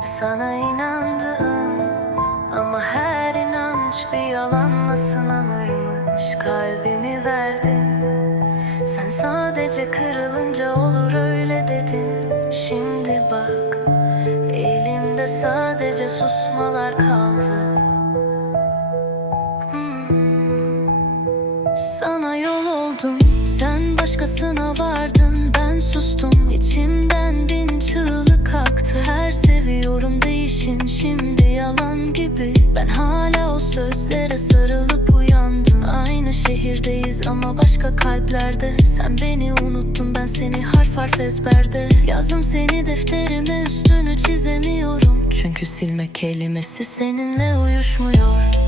Sana inandım ama her inanç bir yalanla sınanırmış Kalbimi verdin. Sen sadece kırılınca olur öyle dedin. Şimdi bak elimde sadece susmalar kaldı. Hmm. Sana yol oldum. Sen başkasına vardın. Ben sustum. İçimden değişin şimdi yalan gibi. Ben hala o sözlere sarılıp uyandım. Aynı şehirdeyiz ama başka kalplerde. Sen beni unuttun ben seni harf harf ezberde. Yazdım seni defterime üstünü çizemiyorum. Çünkü silme kelimesi seninle uyuşmuyor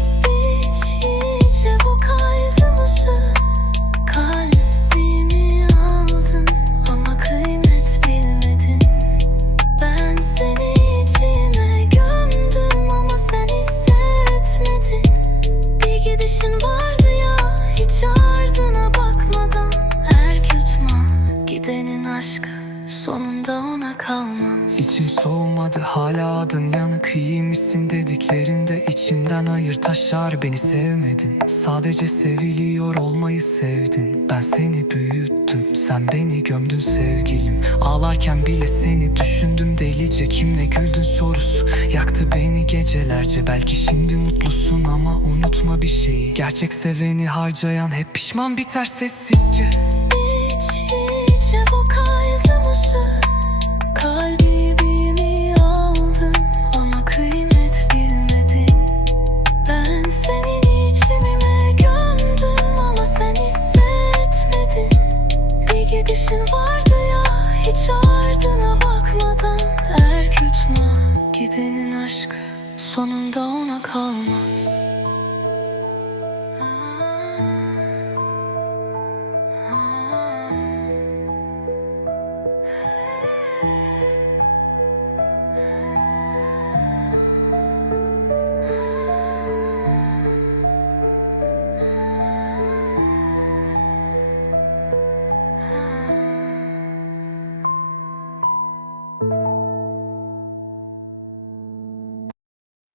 aşkı sonunda ona kalmaz. İçim soğumadı hala adın yanık. İyi misin dediklerinde içimden hayır taşar beni sevmedin. Sadece seviliyor olmayı sevdin. Ben seni büyüttüm sen beni gömdün sevgilim. Ağlarken bile seni düşündüm delice. Kimle güldün sorusu Yaktı beni gecelerce. Belki şimdi mutlusun ama unutma bir şeyi. Gerçek seveni harcayan hep pişman biter sessizce Gidişin vardı ya hiç ardına bakmadan Erk yutma gidenin aşkı sonunda ona kalmaz